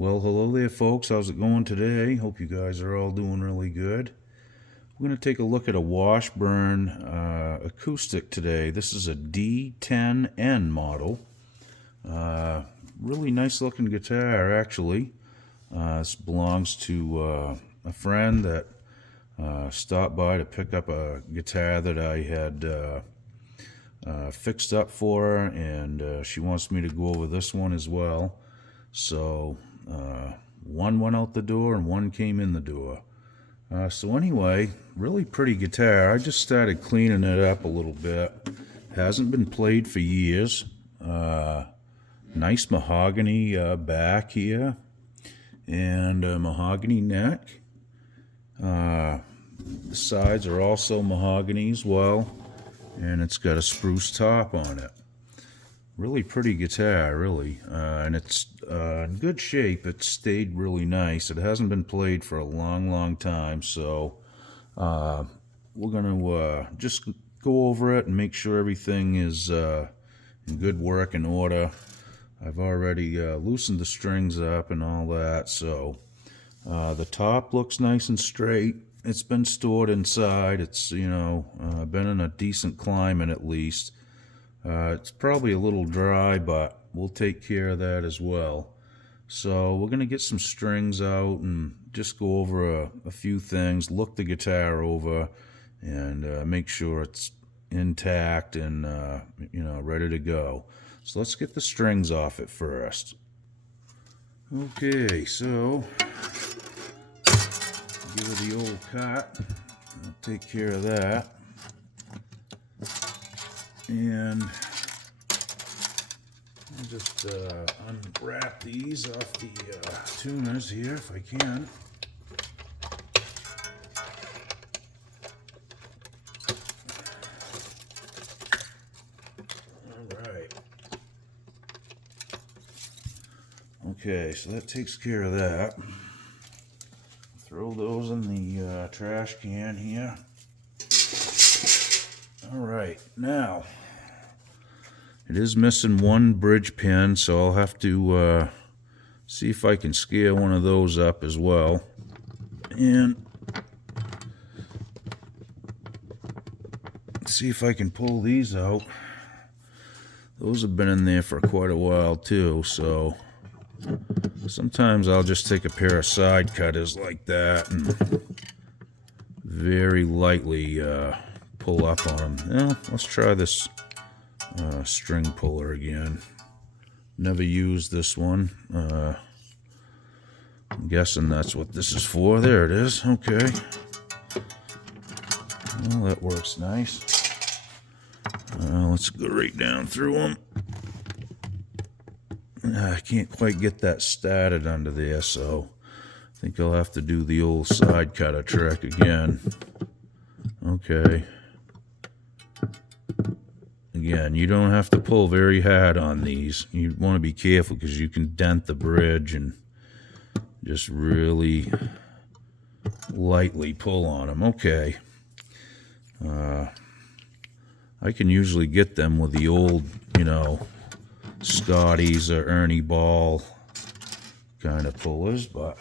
Well, hello there, folks. How's it going today? Hope you guys are all doing really good. We're going to take a look at a Washburn acoustic today. This is a d10n model. Really nice looking guitar, actually. This belongs to a friend that stopped by to pick up a guitar that I had fixed up for her, and she wants me to go over this one as well. So one went out the door and one came in the door. So anyway, really pretty guitar. I just started cleaning it up a little bit. Hasn't been played for years. Nice mahogany back here and mahogany neck. The sides are also mahogany as well, and it's got a spruce top on it. Really pretty guitar, really, and it's in good shape. It's stayed really nice. It hasn't been played for a long time, so we're going to just go over it and make sure everything is in good working order. I've already loosened the strings up and all that, so the top looks nice and straight. It's been stored inside. It's, been in a decent climate at least. It's probably a little dry, but we'll take care of that as well. So we're going to get some strings out and just go over a few things, look the guitar over, and make sure it's intact and, ready to go. So let's get the strings off it first. Okay, so give it the old cut. I'll take care of that. And I'll just unwrap these off the tuners here if I can. Alright. Okay, so that takes care of that. Throw those in the trash can here. Alright, now it is missing one bridge pin, so I'll have to see if I can scale one of those up as well. And see if I can pull these out. Those have been in there for quite a while too, so sometimes I'll just take a pair of side cutters like that and very lightly pull up on them. Well, let's try this string puller again. Never used this one. I'm guessing that's what this is for. There it is. Okay. Well, that works nice. Let's go right down through them. I can't quite get that started under there, so I think I'll have to do the old side cutter trick again. Okay. Again, you don't have to pull very hard on these. You want to be careful because you can dent the bridge, and just really lightly pull on them. Okay. I can usually get them with the old, Scotties or Ernie Ball kind of pullers, but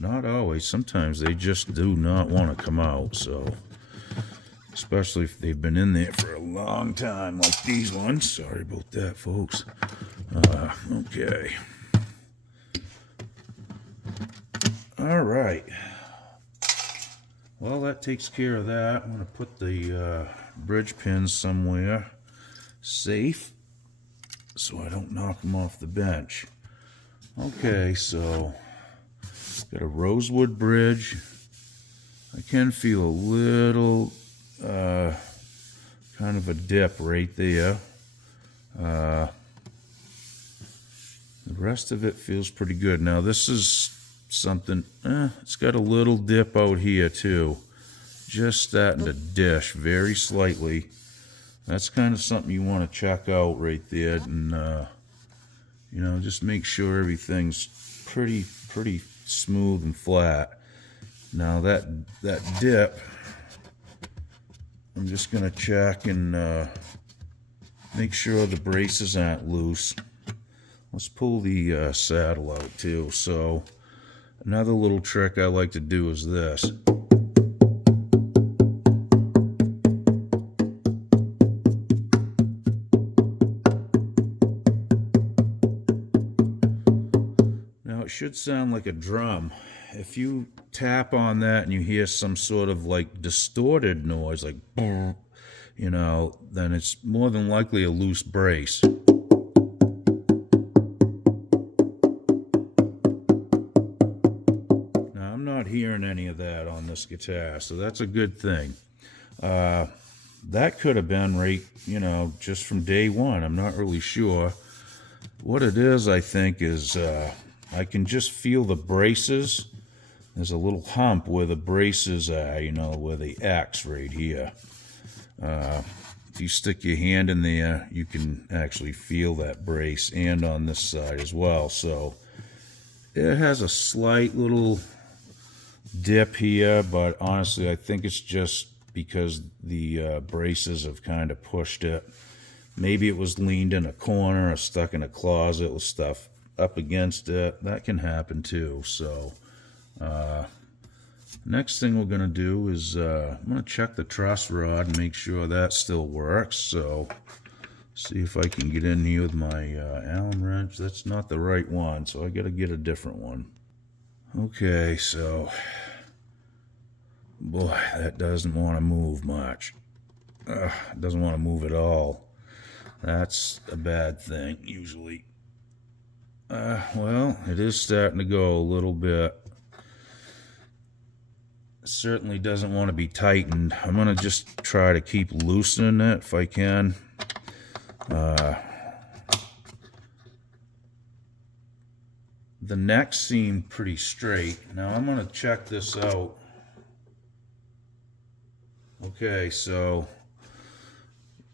not always. Sometimes they just do not want to come out, so especially if they've been in there for a long time, like these ones. Sorry about that, folks. Okay. All right. Well, that takes care of that. I'm going to put the bridge pins somewhere safe so I don't knock them off the bench. Okay, so got a rosewood bridge. I can feel a little kind of a dip right there. The rest of it feels pretty good. Now this is something, it's got a little dip out here too. Just starting to dish very slightly. That's kind of something you want to check out right there, and just make sure everything's pretty smooth and flat. Now that dip, I'm just going to check and make sure the braces aren't loose. let's pull the saddle out too. So another little trick I like to do is this. Now it should sound like a drum. If you tap on that and you hear some sort of like distorted noise, like you know, then it's more than likely a loose brace. Now I'm not hearing any of that on this guitar, so that's a good thing. That could have been right, you know, just from day one. I'm not really sure. What it is, I think, is I can just feel the braces. There's a little hump where the braces are, you know, where the X right here. If you stick your hand in there, you can actually feel that brace, and on this side as well. So it has a slight little dip here, but honestly, I think it's just because the braces have kind of pushed it. Maybe it was leaned in a corner or stuck in a closet with stuff up against it. That can happen too. So next thing we're going to do is I'm going to check the truss rod and make sure that still works. So see if I can get in here with my Allen wrench. That's not the right one, so I got to get a different one. Okay, so boy, that doesn't want to move much. It doesn't want to move at all. That's a bad thing usually. Well, it is starting to go a little bit. It certainly doesn't want to be tightened. I'm going to just try to keep loosening it if I can. The neck seemed pretty straight. Now I'm going to check this out. Okay, so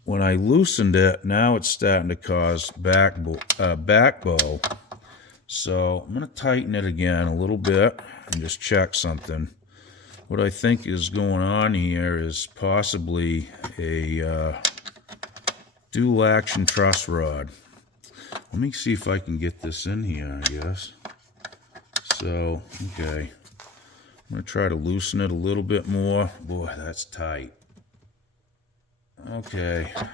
when I loosened it, now it's starting to cause back bow. So I'm going to tighten it again a little bit and just check something. What I think is going on here is possibly a dual action truss rod. Let me see if I can get this in here, I guess. So, okay. I'm going to try to loosen it a little bit more. Boy, that's tight. Okay. I'm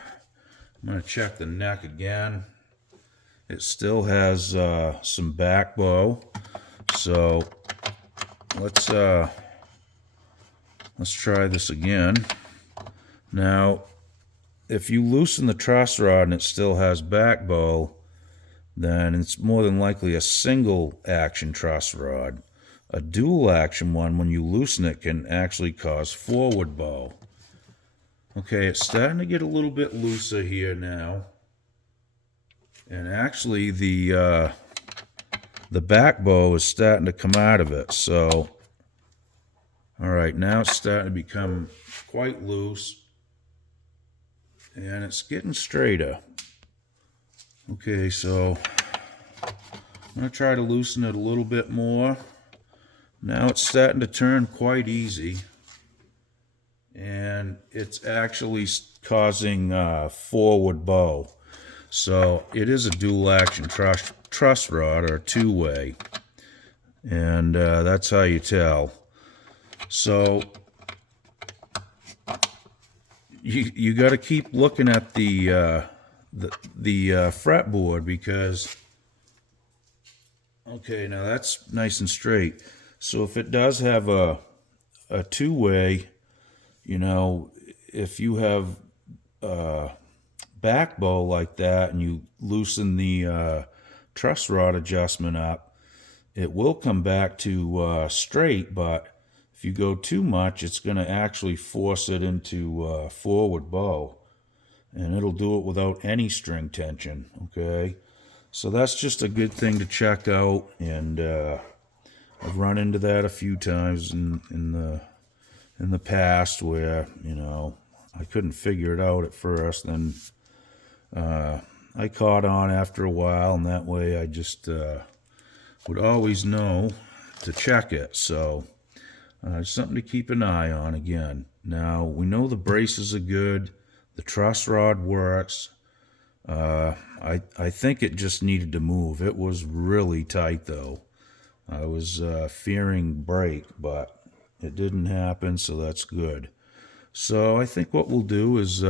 going to check the neck again. It still has some back bow. So, let's try this again. Now, if you loosen the truss rod and it still has back bow, then it's more than likely a single action truss rod. A dual action one, when you loosen it, can actually cause forward bow. Okay, it's starting to get a little bit looser here now. And actually the back bow is starting to come out of it. So, all right, now it's starting to become quite loose. And it's getting straighter. Okay, so I'm going to try to loosen it a little bit more. Now it's starting to turn quite easy. And it's actually causing forward bow. So it is a dual action truss rod, or two-way. And that's how you tell. So you got to keep looking at the fretboard, because okay, now that's nice and straight. So if it does have a two-way, you know, if you have back bow like that and you loosen the truss rod adjustment up, it will come back to straight, but if you go too much, it's going to actually force it into forward bow, and it'll do it without any string tension. Okay, so that's just a good thing to check out, and I've run into that a few times in the past where, you know, I couldn't figure it out at first. Then I caught on after a while, and that way I just would always know to check it. So something to keep an eye on again. Now, we know the braces are good, the truss rod works. I think it just needed to move. It was really tight though. I was fearing break, but it didn't happen, so that's good. So I think what we'll do is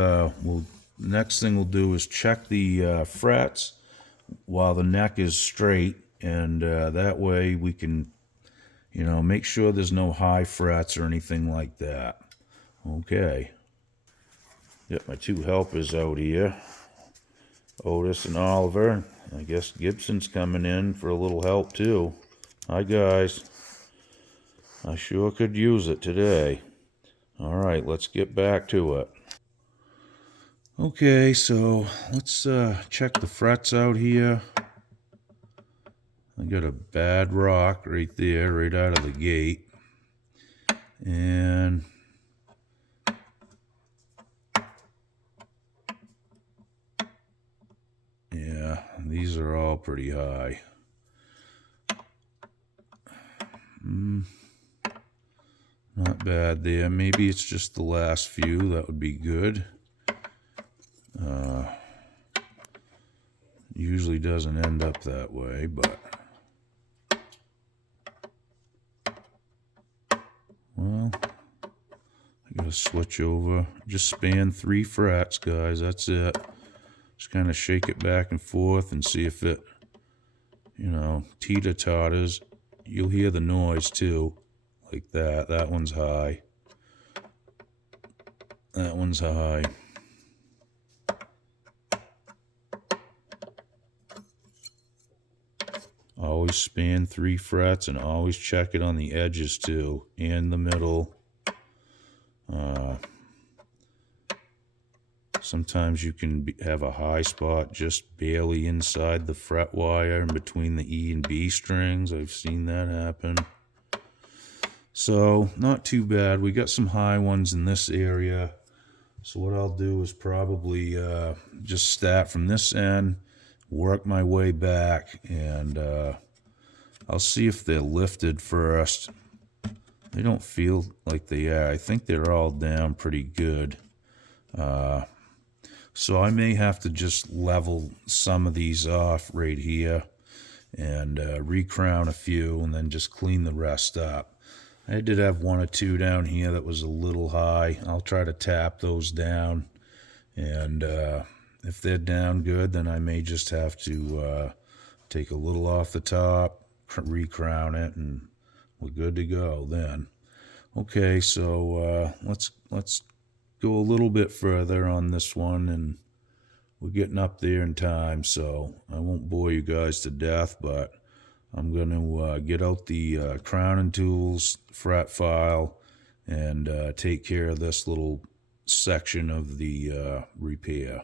next thing we'll do is check the frets while the neck is straight, and that way we can, make sure there's no high frets or anything like that. Okay. Got my two helpers out here, Otis and Oliver. I guess Gibson's coming in for a little help too. Hi guys. I sure could use it today. Alright, let's get back to it. Okay, so let's check the frets out here. I got a bad rock right there, right out of the gate. And yeah, these are all pretty high. Not bad there. Maybe it's just the last few. That would be good. Usually doesn't end up that way, but well, I gotta switch over. Just span 3 frets, guys. That's it. Just kind of shake it back and forth and see if it, teeter-totters. You'll hear the noise too, like that. That one's high. That one's high. Always span 3 frets and always check it on the edges too, and the middle. Sometimes you can have a high spot just barely inside the fret wire in between the E and B strings. I've seen that happen. So, not too bad. We got some high ones in this area. So what I'll do is probably just start from this end, work my way back, and I'll see if they're lifted first. They don't feel like they are. I think they're all down pretty good. So I may have to just level some of these off right here and recrown a few and then just clean the rest up. I did have 1 or 2 down here that was a little high. I'll try to tap those down, and if they're down good, then I may just have to take a little off the top, recrown it, and we're good to go then. Okay, so let's go a little bit further on this one, and we're getting up there in time, so I won't bore you guys to death, but I'm going to get out the crowning tools, fret file, and take care of this little section of the repair.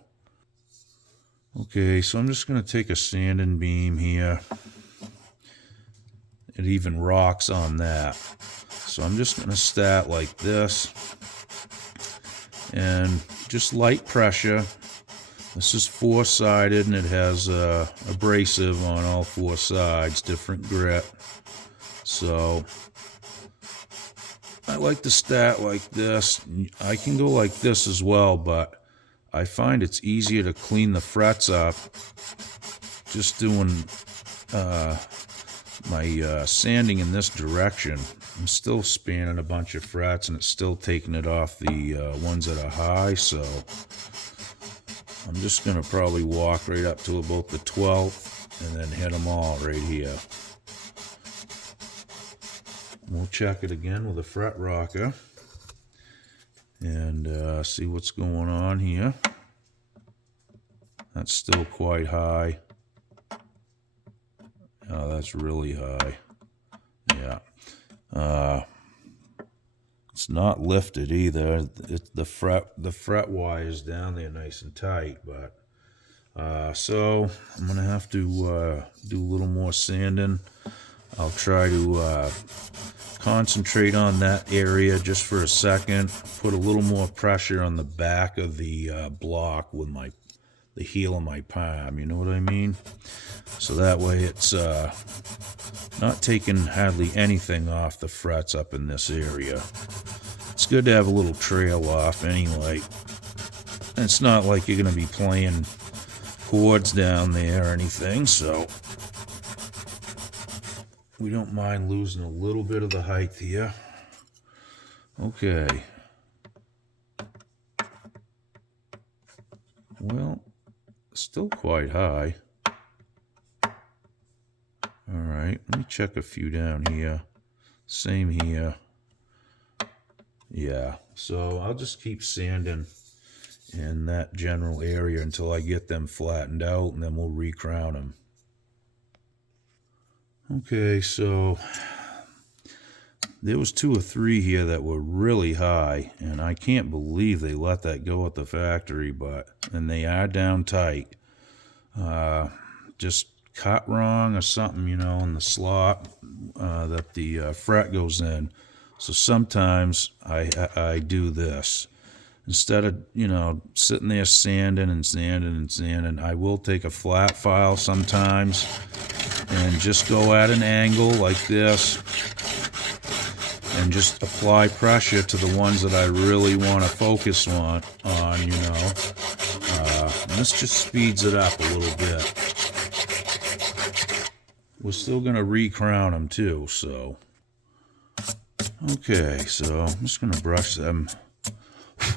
Okay, so I'm just going to take a sanding beam here. It even rocks on that. So I'm just going to start like this and just light pressure. This is 4-sided and it has abrasive on all 4 sides, different grit. So I like to start like this. I can go like this as well, but I find it's easier to clean the frets up just doing my sanding in this direction. I'm still spanning a bunch of frets and it's still taking it off the ones that are high, so I'm just going to probably walk right up to about the 12th and then hit them all right here. We'll check it again with a fret rocker and see what's going on here. That's still quite high. Oh, that's really high. Yeah. It's not lifted either. The fret wire is down there nice and tight, but so I'm gonna have to do a little more sanding. I'll try to concentrate on that area just for a second. Put a little more pressure on the back of the block with the heel of my palm. You know what I mean? So that way it's not taking hardly anything off the frets up in this area. It's good to have a little trail off anyway. And it's not like you're going to be playing cords down there or anything, so we don't mind losing a little bit of the height here. Okay. Well, still quite high. All right, let me check a few down here. Same here. Yeah, so I'll just keep sanding in that general area until I get them flattened out, and then we'll recrown them. Okay, so there was 2 or 3 here that were really high, and I can't believe they let that go at the factory, and they are down tight. Just cut wrong or something, you know, in the slot that the fret goes in. So sometimes I do this. Instead of, you know, sitting there sanding and sanding and sanding, I will take a flat file sometimes and just go at an angle like this and just apply pressure to the ones that I really want to focus on, you know. And this just speeds it up a little bit. We're still going to recrown them too, so. Okay, so I'm just going to brush them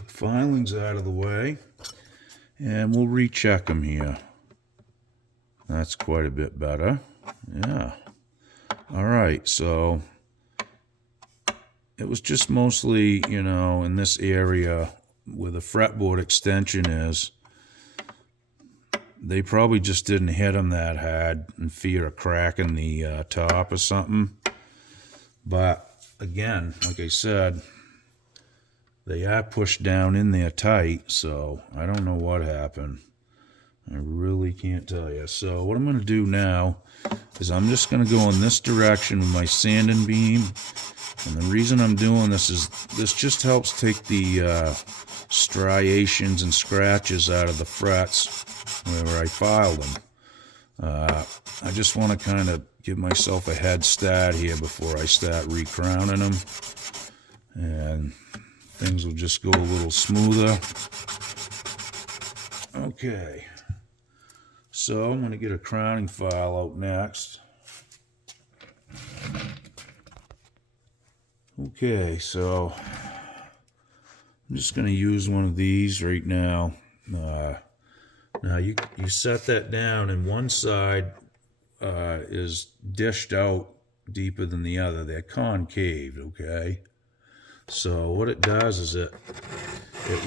filings out of the way, and we'll recheck them here. That's quite a bit better. Yeah. All right, so it was just mostly, you know, in this area where the fretboard extension is. They probably just didn't hit them that hard in fear of cracking the top or something. But again, like I said, they are pushed down in there tight, so I don't know what happened. I really can't tell you. So what I'm going to do now is I'm just going to go in this direction with my sanding beam. And the reason I'm doing this is this just helps take the striations and scratches out of the frets where I filed them. I just want to kind of give myself a head start here before I start recrowning them, and things will just go a little smoother. Okay, so I'm going to get a crowning file out next. Okay, so I'm just going to use one of these right now. Now you set that down, and one side is dished out deeper than the other. They're concave, okay? So what it does is it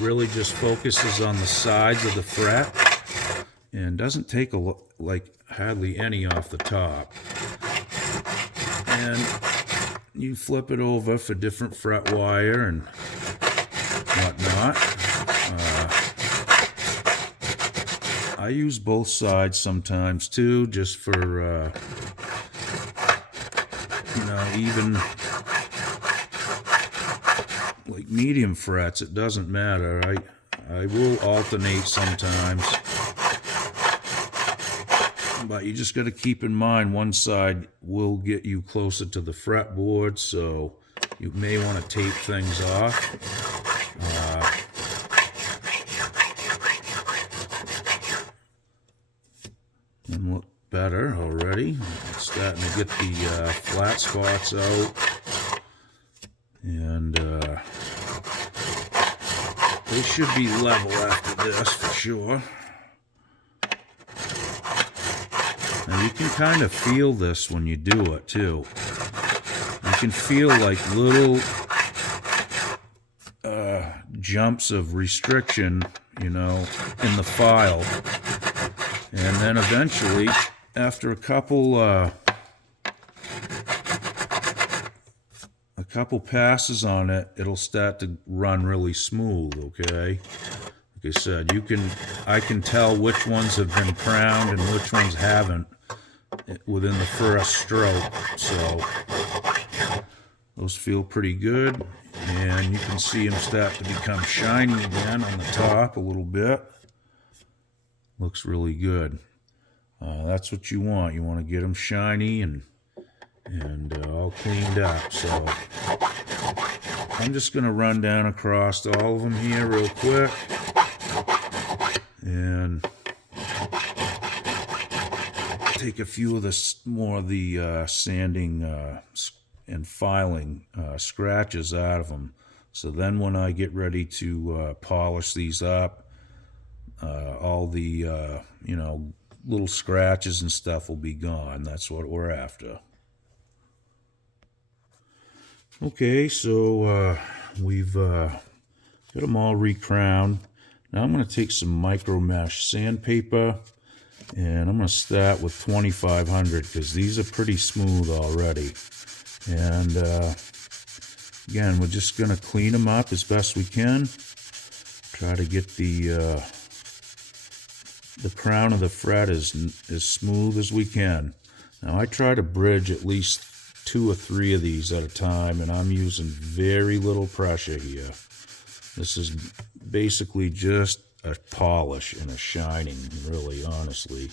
really just focuses on the sides of the fret and doesn't take like hardly any off the top. And you flip it over for different fret wire and whatnot. I use both sides sometimes too, just for you know, even like medium frets. It doesn't matter. I will alternate sometimes, but you just got to keep in mind one side will get you closer to the fretboard, so you may want to tape things off. And look better already. It's starting to get the flat spots out, and they should be level after this for sure. Now you can kind of feel this when you do it too. You can feel like little jumps of restriction, you know, in the file. And then eventually, after a couple passes on it, it'll start to run really smooth, okay? Like I said, I can tell which ones have been crowned and which ones haven't within the first stroke. So those feel pretty good, and you can see them start to become shiny again on the top a little bit. Looks really good. That's what you want. You want to get them shiny and all cleaned up. So I'm just going to run down across all of them here real quick. And take a few of more of the sanding and filing scratches out of them. So then when I get ready to polish these up, all the little scratches and stuff will be gone. That's what we're after. Okay, so we've got them all recrowned. Now I'm going to take some micro mesh sandpaper, and I'm going to start with 2500 because these are pretty smooth already. And again, we're just going to clean them up as best we can. Try to get the crown of the fret as smooth as we can. Now I try to bridge at least 2 or 3 of these at a time, and I'm using very little pressure here. This is basically just a polish and a shining, really, honestly.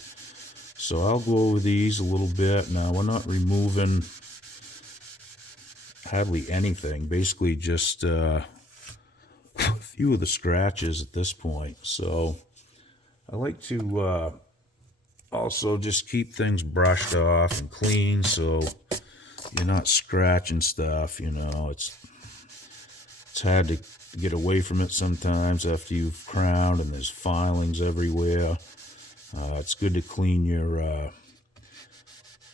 So I'll go over these a little bit. Now we're not removing hardly anything, basically just a few of the scratches at this point. So I like to also just keep things brushed off and clean so you're not scratching stuff, It's hard to get away from it sometimes after you've crowned and there's filings everywhere. It's good to clean your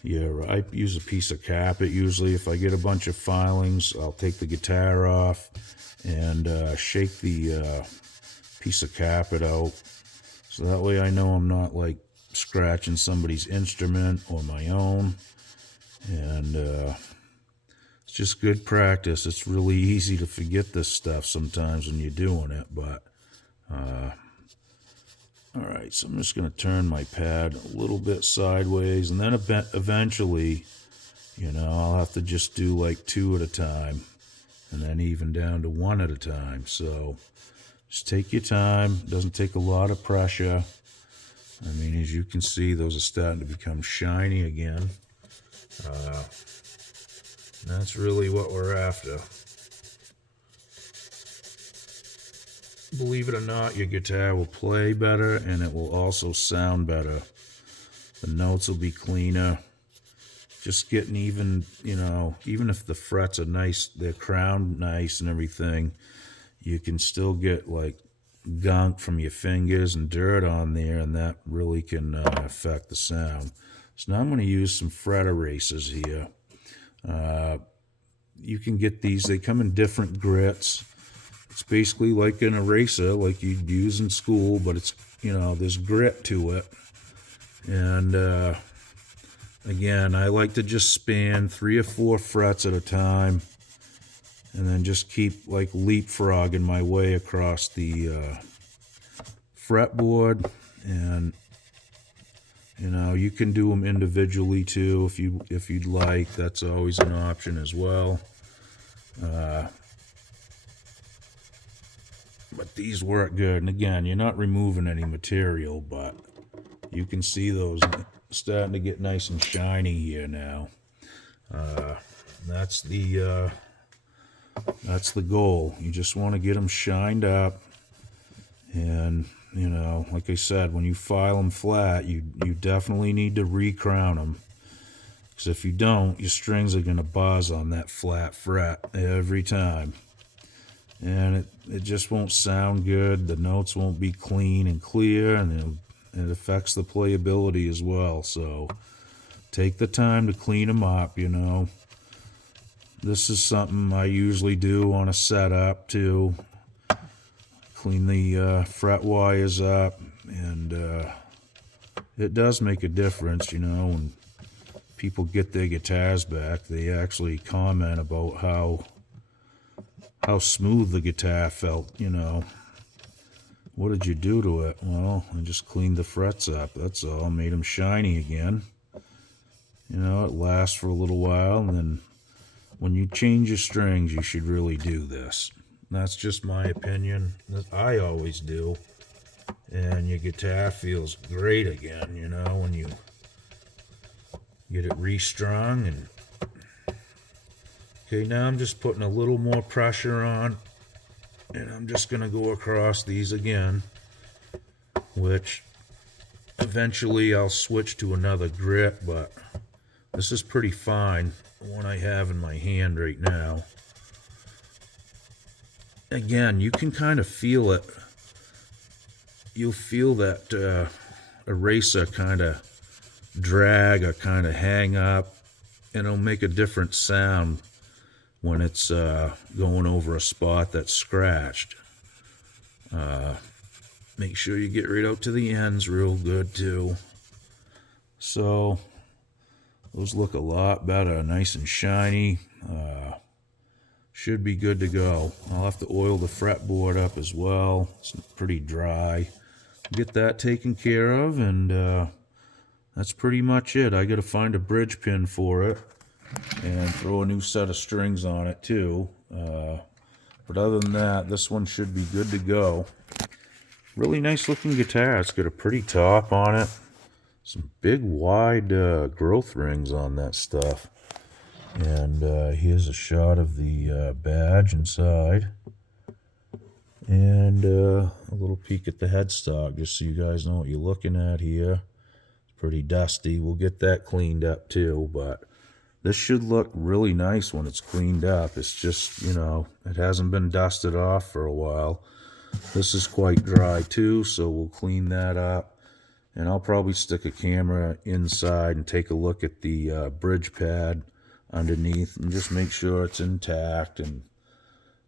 I use a piece of carpet usually. If I get a bunch of filings, I'll take the guitar off and shake the piece of carpet out. So that way I know I'm not like scratching somebody's instrument or my own. And it's just good practice. It's really easy to forget this stuff sometimes when you're doing it. But all right, so I'm just going to turn my pad a little bit sideways. And then eventually, I'll have to just do like 2 at a time. And then even down to 1 at a time. So just take your time. It doesn't take a lot of pressure. I mean, as you can see, those are starting to become shiny again. That's really what we're after. Believe it or not, your guitar will play better and it will also sound better. The notes will be cleaner. Just getting even, even if the frets are nice, they're crowned nice and everything, you can still get like gunk from your fingers and dirt on there, and that really can affect the sound. So now I'm going to use some fret erasers here. You can get these, they come in different grits. It's basically like an eraser like you'd use in school, but it's, there's grit to it. And again, I like to just span 3 or 4 frets at a time and then just keep like leapfrogging my way across the fretboard. And you can do them individually too if you'd like. That's always an option as well. But these work good. And again, you're not removing any material, but you can see those starting to get nice and shiny here now. That's the goal. You just want to get them shined up. And like I said, when you file them flat, you definitely need to recrown them. Because if you don't, your strings are going to buzz on that flat fret every time. And it just won't sound good. The notes won't be clean and clear, and it affects the playability as well. So take the time to clean them up, This is something I usually do on a setup too. Clean the fret wires up, and it does make a difference, when people get their guitars back. They actually comment about how smooth the guitar felt, What did you do to it? Well, I just cleaned the frets up, that's all. Made them shiny again. It lasts for a little while, and then when you change your strings, you should really do this. That's just my opinion. I always do. And your guitar feels great again, when you get it restrung. And okay, now I'm just putting a little more pressure on, and I'm just going to go across these again, which Eventually I'll switch to another grit, but this is pretty fine, the one I have in my hand right now. Again, you can kind of feel it. You'll feel that eraser kind of drag or kind of hang up, and it'll make a different sound when it's going over a spot that's scratched. Make sure you get right out to the ends real good too. So those look a lot better, nice and shiny. Should be good to go. I'll have to oil the fretboard up as well. It's pretty dry. Get that taken care of, and that's pretty much it. I got to find a bridge pin for it and throw a new set of strings on it too. But other than that, this one should be good to go. Really nice looking guitar. It's got a pretty top on it. Some big wide growth rings on that stuff. And here's a shot of the badge inside. And a little peek at the headstock, just so you guys know what you're looking at here. It's pretty dusty. We'll get that cleaned up too, but this should look really nice when it's cleaned up. It's just, you know, it hasn't been dusted off for a while. This is quite dry too, so we'll clean that up. And I'll probably stick a camera inside and take a look at the bridge pad underneath and just make sure it's intact, and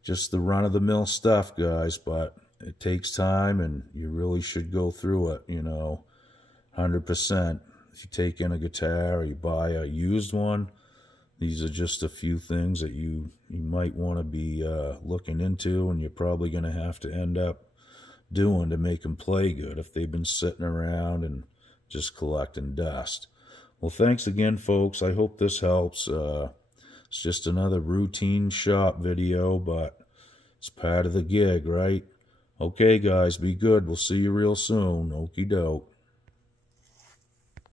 just the run-of-the-mill stuff, guys. But it takes time, and you really should go through it, you know, 100%. If you take in a guitar or you buy a used one, these are just a few things that you might want to be looking into, and you're probably going to have to end up doing to make them play good if they've been sitting around and just collecting dust. Well, thanks again, folks. I hope this helps. It's just another routine shop video, but it's part of the gig, right? Okay, guys, be good. We'll see you real soon. Okie doke.